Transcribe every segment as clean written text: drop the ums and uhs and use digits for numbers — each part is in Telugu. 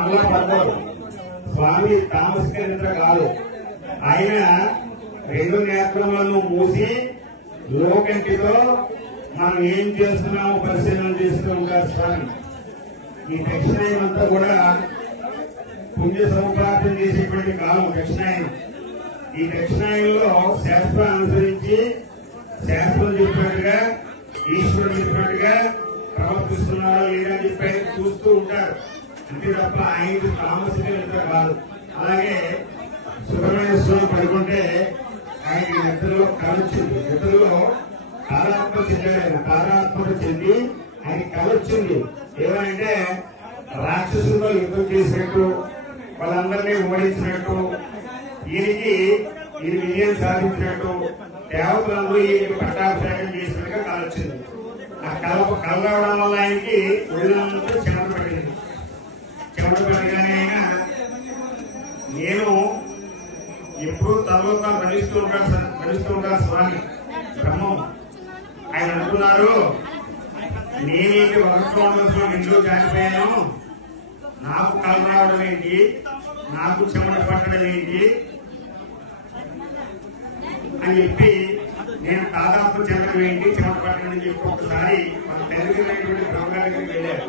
మళ్ళా పడ్డారు. స్వామి తామసిక కాదు, ఆయన రెండు నేత్రములను మూసి లోకంటితో మనం ఏం చేస్తున్నామో పరిశీలన చేస్తూ ఉంటారు స్వామి. ఈ దక్షిణాయనం అంతా కూడా పుణ్య సముపార్జన చేసేటువంటి కాలం దక్షిణాయనం. ఈ దక్షిణాయనంలో శాస్త్రం అనుసరించి శాస్త్రం చెప్పినట్టుగా ఈశ్వరుడు చెప్పినట్టుగా ప్రవర్తిస్తున్నారో లేదని చెప్పి చూస్తూ ఉంటారు. అంతే తప్ప ఆయనకు తామసిక నిద్ర కాదు. అలాగే సుబ్రహ్మణ్య స్వామి పడుకుంటే ఆయన నిద్రలో కలొచ్చింది. నిద్రలో తాదాత్మ చెందాడు. తాదాత్మక చెంది ఆయన కలొచ్చింది. ఏమంటే రాక్షసులతో యుద్ధం చేసినట్టు, వాళ్ళందరినీ ఓడించినట్టు, ఈయన విజయం సాధించినట్టు, దేవతలందరూ ఈయనకి పట్టాభిషేకం చేసినట్టుగా కలొచ్చింది. ఆ కల రావడం వల్ల ఆయనకి ఒళ్ళంతా చెమట పడింది. చెమట పడగానే ఆయన నేను ఎప్పుడు తనలో తాను భరిస్తూ ఉంటారు స్వామి బ్రహ్మం. ఆయన అంటున్నారు, నేనేంటి ఒకటిలో ఉండవలసిన ఇంట్లో జారిపోయాను, నాకు కల రావడం ఏంటి, నాకు చెమట పట్టడం ఏంటి అని చెప్పి నేను దాదాపు చెందడం ఏంటి, చెమట పట్టడం అని చెప్పి ఒకసారి మన తెలుగునటువంటి బ్రహ్మగారి దగ్గరికి వెళ్ళారు.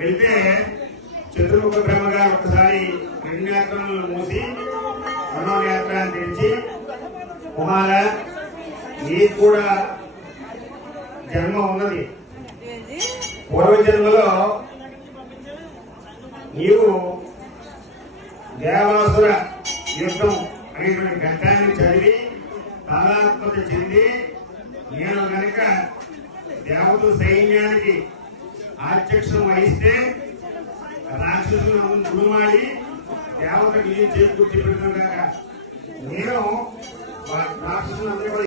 వెళ్తే చతుర్ముఖ బ్రహ్మగారు ఒకసారి రెండు నేత్రాలను మూసి రెండో నేత్రాన్ని తెరిచి, కుమార నీకు కూడా జన్మ ఉన్నది. పూర్వజన్మలో నీవు దేవాసుర యుద్ధం అనేటువంటి ఘట్టాన్ని చదివి తాదాత్మత చెంది, నేను కనుక దేవతల సైన్యానికి అధ్యక్షం వహిస్తే రాక్షసులను గురుమాడి దేవతకి ఏం చేకూర్చి పెడతాను కాక, నేను రాక్షసులను